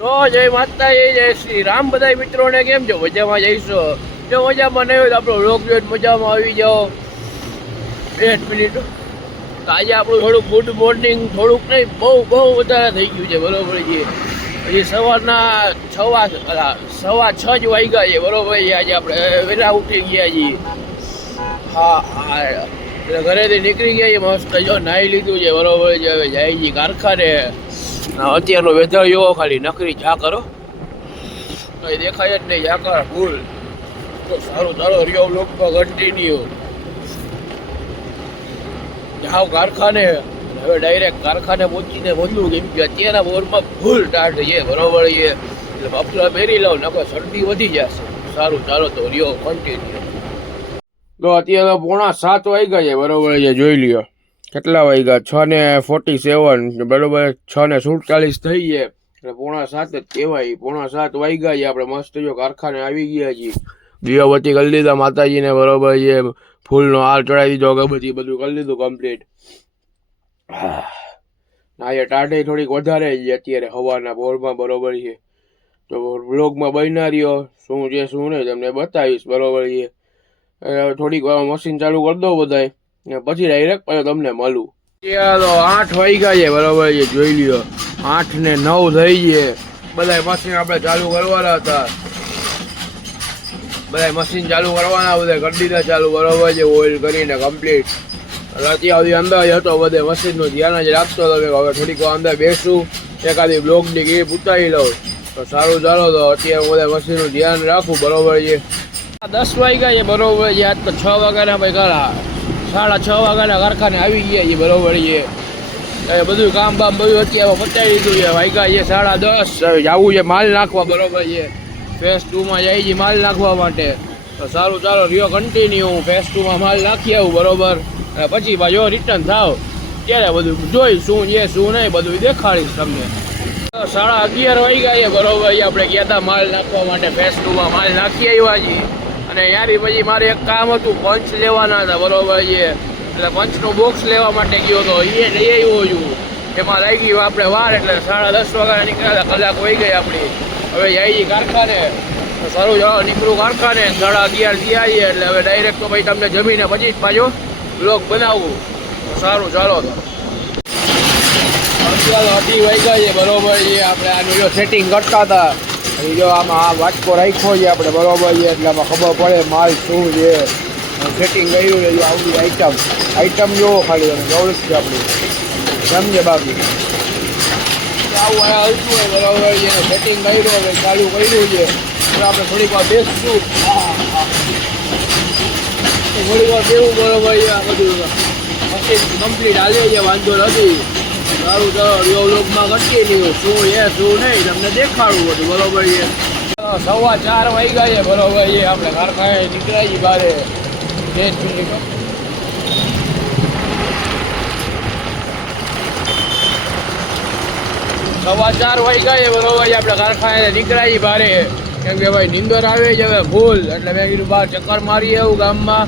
તો જય માતાજી, જય શ્રી રામ. બધા મિત્રોને કેમ છો? મજામાં જઈશો? જો મજામાં નહીં હોય તો આપણો રોગ જોઈને મજામાં આવી જાઓ. 1 મિનિટ. આજે આપણું થોડુંક ગુડ મોર્નિંગ થોડુંક નહીં, બહુ વધારે થઈ ગયું છે. બરોબર છે. હજી સવારના 6:15 જ વાગ્યા છે. બરોબર છે. આજે આપણે વહેલા ઉઠી ગયા છીએ. હા, એટલે ઘરેથી નીકળી ગયા છીએ. મસ્ત જો નાહી લીધું છે. બરોબર છે. હવે જાય છીએ કારખાને. અત્યારનો વેધર જોવો, ખાલી નકરી ઝાકરો કઈ દેખાય જ નહીં. ઝાકર ફૂલ. તો સારું, ચાલો રિયો બ્લોગમાં કન્ટિન્યુ. જાવ કારખાને. હવે ડાયરેક્ટ કારખાને પહોંચીને બોલું, કેમ કે અત્યારના બોરમાં ફૂલ ટાઢ છે. બરોબર છે. એટલે મફલર પહેરી લઉં, નકર શરદી વધી જશે. સારું, ચાલો તો રિયો કન્ટિન્યુ. તો અત્યારે 6:45 વાગ્યા છે. બરોબર છે. જોઈ લ્યો કેટલા વાગ્યા, 6:47. બરોબર, 6:47 થઈ છે. એટલે 6:45 જ કહેવાય. 6:45 વાગ્યા છે. આપણે મસ્ત જો કારખાને આવી ગયા છીએ. દીવાબત્તી કરી લીધા માતાજીને. બરોબર છે. ફૂલનો હાર ચડાવી દીધો, અગરબત્તી બધું કરી લીધું કમ્પ્લીટ. આજે ટાઢે થોડીક વધારે છે અત્યારે હવાના પોરમાં. બરોબર છે. તો બ્લોગમાં બન્યા રહ્યો. શું છે શું નહીં તમને બતાવીશ. બરોબર છે. થોડીક વાર મશીન ચાલુ કરી દો બધાય, પછી ડાયરેક્ટ તમને મળું. ચાલો 8 વાગ્યા છે. બરોબર છે. જોઈ લ્યો 8:09 થઈ છે. બધા મશીન આપણે ચાલુ કરવાના હતા. બધા મશીન ચાલુ કરવાના, બધા કરી દીધા ચાલુ. બરોબર છે. ઓઇલ કરીને કમ્પ્લીટ. અત્યાર સુધી અંદર હતો, બધે મશીનનું ધ્યાન જ રાખતો હતો કે હવે થોડીક વાર અંદર બેસું, એકાદી બ્લોગની ગીપ ઉતારી લઉં તો સારું. ચાલો તો અત્યારે બધા મશીનનું ધ્યાન રાખું. બરોબર છે. 10 વાગ્યા છે. બરોબર છે. આજ તો 6 વાગ્યાના ભાઈ ખરા, 6:30 વાગ્યાના કારખાને આવી ગયા છે. બરોબર છે. બધું કામ બામ બધું અત્યારે પતાવી દીધું છે. વાગ્યા છે 10:30. હવે જવું છે માલ નાખવા. બરોબર છે. ફેઝ 2માં જાય છે માલ નાખવા માટે. તો સારું, ચાલો રિયો કન્ટિન્યુ. હું ફેઝ 2માં માલ નાખી આવું. બરોબર. અને પછી પાછો રિટર્ન થાવ ત્યારે બધું જોઈ શું છે શું નહીં બધું દેખાડીશ તમને. 11:30 વાગ્યા છે. બરોબર છે. આપણે ગયા હતા માલ નાખવા માટે. ફેઝ 2માં માલ નાખી આવ્યા છીએ. અને યારી પછી મારે એક કામ હતું, પંચ લેવાના હતા. બરોબર છે. એટલે પંચનું બોક્સ લેવા માટે ગયો હતો, એ લઈ આવ્યો છું. એમાં લાગી આપણે વાર, એટલે 10:30 વાગ્યા નીકળ્યા. કલાક વહી ગઈ આપણી. હવે જાય કારખાને. સારું, જાઓ નીકળું કારખાને. 11:30 થયા છે. એટલે હવે ડાયરેક્ટ તો ભાઈ તમને જમીને પછી જ પાછો બ્લોગ બનાવવું. સારું, ચાલો તો ચાલો 8 વાગ્યા છે. બરોબર છે. આપણે આનું જો સેટિંગ કરતા હતા. જો આમાં આ વાટકો રાખ્યો છે આપણે. બરોબર છે. એટલે આમાં ખબર પડે માલ શું છે. સેટિંગ કર્યું છે. આવડી આઈટમ જોવો ખાલી, અને ગૌરવ છે આપણી, સમજે બાકી આવું હલતું હોય. બરોબર છે. સેટિંગ કર્યું હવે ચાલુ કર્યું છે. આપણે થોડીક વાર બેસશું, થોડીક વાર બેવું. બરોબર છે. આ બધું મશીન કમ્પ્લીટ હાલે છે, વાંધો નથી. સારું, ચાલો રિયો વ્લોગમાં કન્ટિન્યુ. શું છે શું નહીં તમને દેખાડવું બધું. બરોબર છે. 4:15 વાગ્યા છે. બરોબર છે. આપણે કારખાને નીકળ્યા છીએ બારે. 10 મિનિટ. 4:15 વાગ્યા છે. બરોબર છે. આપણે કારખાને નીકળ્યા છીએ બારે, કેમ કે ભાઈ નીંદર આવે છે હવે ફૂલ. એટલે મેં કીધું બહાર ચક્કર મારી આવું ગામમાં.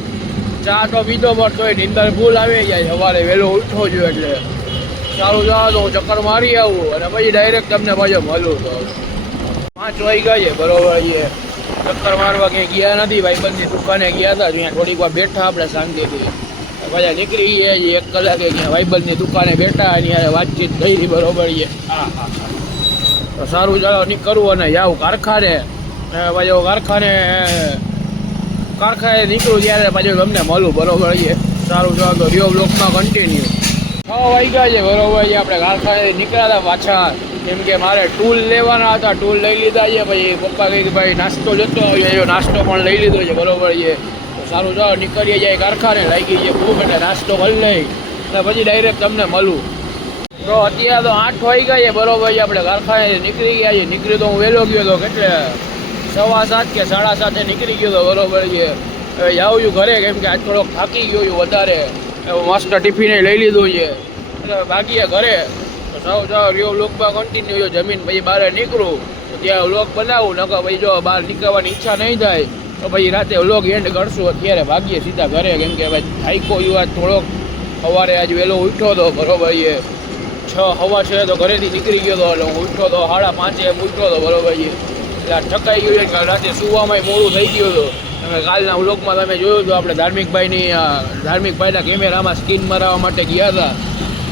ચા તો પીધો પડતો હોય, નીંદર ફૂલ આવી જાય. સવારે વહેલો ઉઠવો જોઈએ. એટલે સારું, જાઓ તો હું ચક્કર મારી આવું અને પછી ડાયરેક્ટ તમને પાછો મળું. તો 5 વાગ્યા છે. બરોબર છે. ચક્કર મારવા ક્યાંય ગયા નથી, ભાઈબંધની દુકાને ગયા હતા. ત્યાં થોડીક વાર બેઠા આપણે શાંતિથી. પાછા નીકળી ગયા છીએ 1 કલાકે. ત્યાં ભાઈબંધની દુકાને બેઠા અને યારે વાતચીત કરી. બરોબર છે. તો સારું, ચાલો નીકળવું અને જાઉં કારખાને. પાછો કારખાને નીકળું ત્યારે પાછું તમને મળું. બરોબર છે. સારું, ચાલો તો રિયો બ્લોગમાં કન્ટિન્યુ. 6 વાગ્યા છે. બરોબર છે. આપણે કારખાને નીકળ્યા હતા પાછા, કેમ કે મારે ટૂલ લેવાના હતા. ટૂલ લઈ લીધા છે. પછી પપ્પા કહે કે ભાઈ નાસ્તો લેતો આવ્યો. નાસ્તો પણ લઈ લીધો છે. બરોબર છે. તો સારું, ચાલો નીકળીએ જાય કારખાને. લાગી છે ભૂખ, એટલે નાસ્તો કરી લઈ અને પછી ડાયરેક્ટ તમને મળું. તો અત્યારે તો 8 વાગ્યા છે. બરોબર છે. આપણે કારખાને નીકળી ગયા છીએ. નીકળી તો હું વહેલો ગયો હતો, કેટલે 7:15 કે 7:30 નીકળી ગયો હતો. બરોબર છે. હવે જાઉં છું ઘરે, કેમ કે આજ થોડોક થાકી ગયો છું વધારે. મસ્ત ટિફિને લઈ લીધું છે. એટલે ભાગીએ ઘરે. તો જાઓ રિયો વ્લોગમાં કન્ટિન્યુ. જમીન પછી બહાર નીકળું તો ત્યાં વ્લોગ બનાવું. નકર પછી જો બહાર નીકળવાની ઈચ્છા નહીં થાય તો પછી રાતે વ્લોગ એન્ડ કરશું. અત્યારે ભાગીએ સીધા ઘરે, કેમ કે ભાઈ થાઈકો યુવા થોડોક સવારે આજ વહેલો ઉઠ્યો હતો. બરોબર છે. 6:15 તો ઘરેથી નીકળી ગયો હતો એટલે હું ઉઠ્યો તો 5:30 એમ ઉઠ્યો હતો બરોબર છે. એટલે આ થકાઈ ગયું છે કાલ રાતે સુવામાં મોડું થઈ ગયું હતું. તમે કાલના વ્લોગમાં તમે જોયું હતું આપણે ધાર્મિકભાઈના કેમેરામાં સ્કીન મરાવવા માટે ગયા હતા.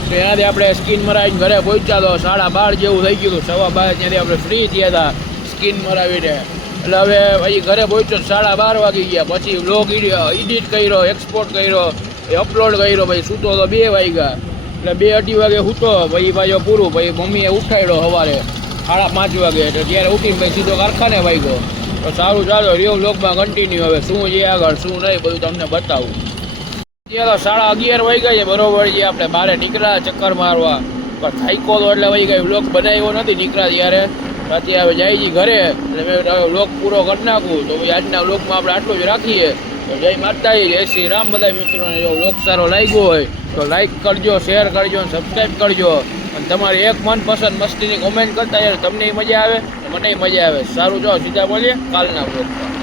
તો ત્યાંથી આપણે સ્કીન મરાવીને ઘરે પહોંચ્યા તો 12:30 જેવું થઈ ગયું હતું. 12:15 ત્યાંથી આપણે ફ્રી થયા હતા સ્કીન મરાવીને. એટલે હવે પછી ઘરે પહોંચ્યો 12:30 વાગી ગયા. પછી વ્લોગ એડિટ કર્યો, એક્સપોર્ટ કર્યો, અપલોડ કર્યો. પછી સૂતો તો 2 વાગ્યા. એટલે 2-2:30 વાગે સૂતો. પછી પાછો પૂરું. પછી મમ્મીએ ઉઠાડ્યો સવારે 5:30 વાગે. એટલે ત્યારે ઉઠીને પછી સીધો કારખાને વાગ્યો. તો સારું ચાલો રિયો વ્લોગમાં કન્ટિન્યુ. હવે શું છે આગળ શું નહીં બધું તમને બતાવું. અત્યારે તો 11:30 વાગ્યા છે બરોબર છે. આપણે બહાર નીકળ્યા ચક્કર મારવા. પણ થાઈકો તો એટલે ભાઈ કંઈ વ્લોગ બનાવ્યો નથી નીકળ્યા ત્યારે. અત્યારે હવે જાય છે ઘરે. એટલે મેં વ્લોગ પૂરો કરી નાખું. તો ભાઈ આજના વ્લોગમાં આપણે આટલું જ રાખીએ. તો જય માતાજી, જય શ્રી રામ. બધા મિત્રોને જો વ્લોગ સારો લાગ્યો હોય તો લાઈક કરજો, શેર કરજો અને સબસ્ક્રાઈબ કરજો. અને તમારી એક મનપસંદ મસ્તીની કોમેન્ટ કરતા યાર તમને મજા આવે મને મજા આવે. સારું જો સીધા મળીએ કાલના વ્લોગમાં.